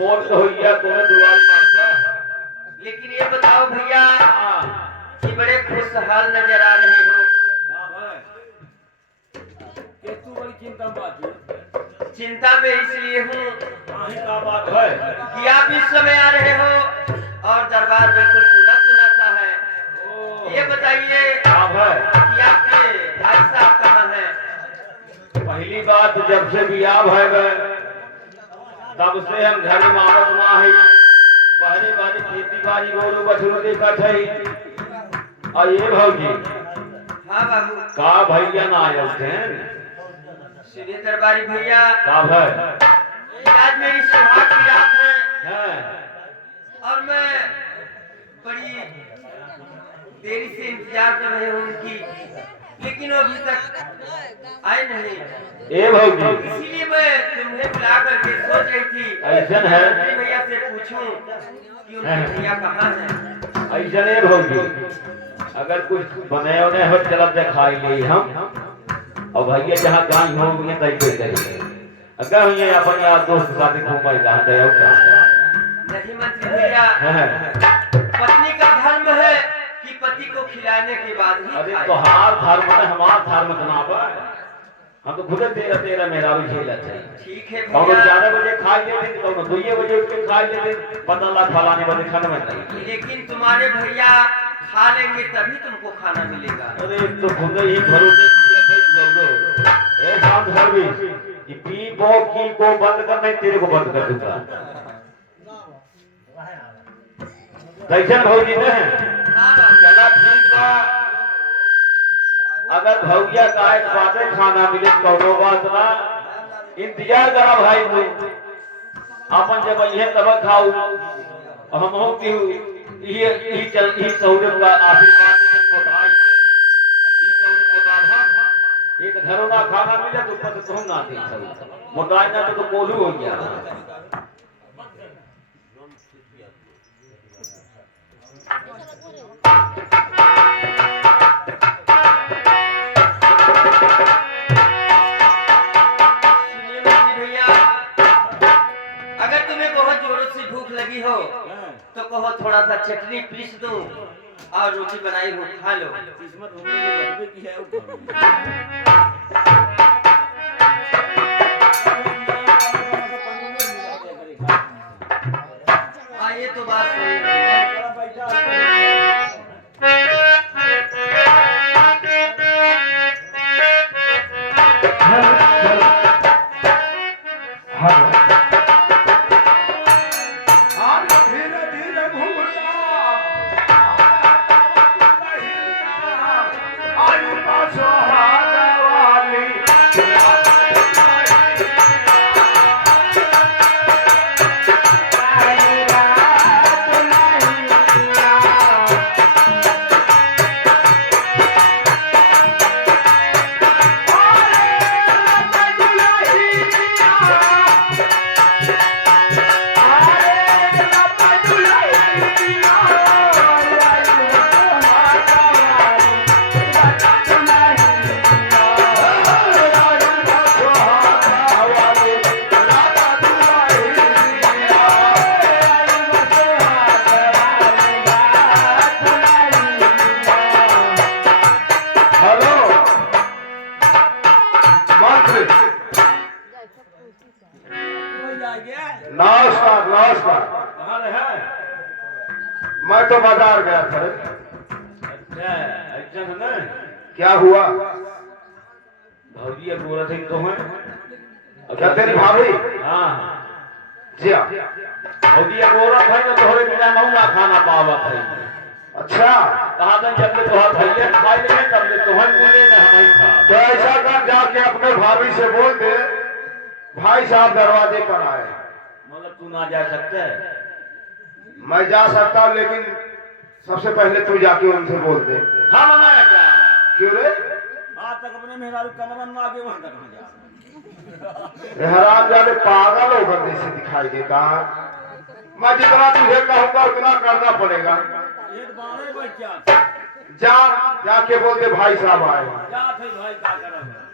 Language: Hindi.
मोर तो होइया तुम्हें दुआरी मारता। लेकिन ये बताओ भैया कि बड़े खुशहाल नजर आ रहे हो। के तू बड़ी चिंता में बात है। चिंता में इसलिए हूँ का बात है कि आप इस समय आ रहे हो और दरबार बिल्कुल सुना सुना सा है। ये बताइए कि आपके भाई साहब कहाँ हैं? पहली बात जब से बियाह भय तब से हम घर में आवत ना है। बहरी बारी खेती बाड़ी गोलू बछरू देखत है। और ये भौजी हाँ बाबू का भैया ना आए थे सुनिए दरबारी भैया का है आज मेरी सुहाग की रात है हैं? और मैं बड़ी देरी से इंतजार कर रहे हूँ उनकी, लेकिन वो अभी तक आए नहीं। ए भौजी इसीलिए मैं तुम्हें बुला करके सोच रही थी ऐसा है भैया से पूछूं कि उनके भैया कहाँ हैं। ऐसा नहीं भौजी अगर कुछ बने उन्हें हो चलब से खाई ले हम और भैया जहाँ गाय हो गए तय करेंगे। अगर ये अपन यार दोस्त साथी घूमे कहाँ गए हो नहीं मंत्री भैया पत्नी का धर्म है कि पति को खिलाने के बाद ही अरे खाए। तो हार धर्म है हमार धर्म सुना हम तो खुद तेरा मेरा भी झेला चाहिए। ठीक है कौन भैया 4 बजे खाई लेते कौन 2 बजे उठ के खाई लेते पता ला फलाने बजे खाने में नहीं। लेकिन तुम्हारे भैया खा लेंगे तभी तुमको खाना मिलेगा। अरे तो खुद ही भरोसे किया थे बोलो ए शाम सर्विस कि पी बो की को बंद कर नहीं तेरे को बंद कर दूंगा। कैसे भौजी ने हाँ बाबू चला ठीक बा। अगर भौजिया का एक बातें खाना मिले कौनो बात ना इंतजार करा भाई तू अपन जब ये तब खाऊ हम हो कि ये चल ही सहूलियत का आशीर्वाद से मोटाई ई सहूलियत मोटाई एक घरों ना खाना मिले तो पत तुम ना दे सब मोटाई ना तो कोलू हो गया। सुनिए मंत्री भैया अगर तुम्हें बहुत जोरों से भूख लगी हो तो कहो थोड़ा सा चटनी पीस दूं और रोटी बनाई हो खा लो। किस्मत हमने की है हाँ ये तो बात सही है। नमस्कार नमस्कार। कहाँ है मैं तो बाजार गया था। अच्छा अच्छा है ना क्या हुआ? भौजी बोला थे तो है क्या तेरी भाभी? हाँ जी हाँ। भौजी बोला था तो थोड़े बिना महंगा खाना पावा था। अच्छा कहा था जब ले तो भैया खाई लेंगे तब ले तो हम बोले ना हम ही खा। तो ऐसा कर जाके अपने भाभी से बोल दे भाई साहब दरवाजे पर आए। मतलब तू ना जा सकता है? मैं जा सकता हूँ लेकिन सबसे पहले तू जाके उनसे बोल दे। हाँ मना क्या क्यों रे? आज तक अपने मेहरारू कमरा में आगे वहां तक ना जा। हराम जाने पागल होकर जैसे दिखाई देता है। मैं जितना तुझे कहूँगा उतना करना पड़ेगा। एक बारे बच्चा जा जाके बोल दे भाई साहब आए। जा थे भाई का करेंगे।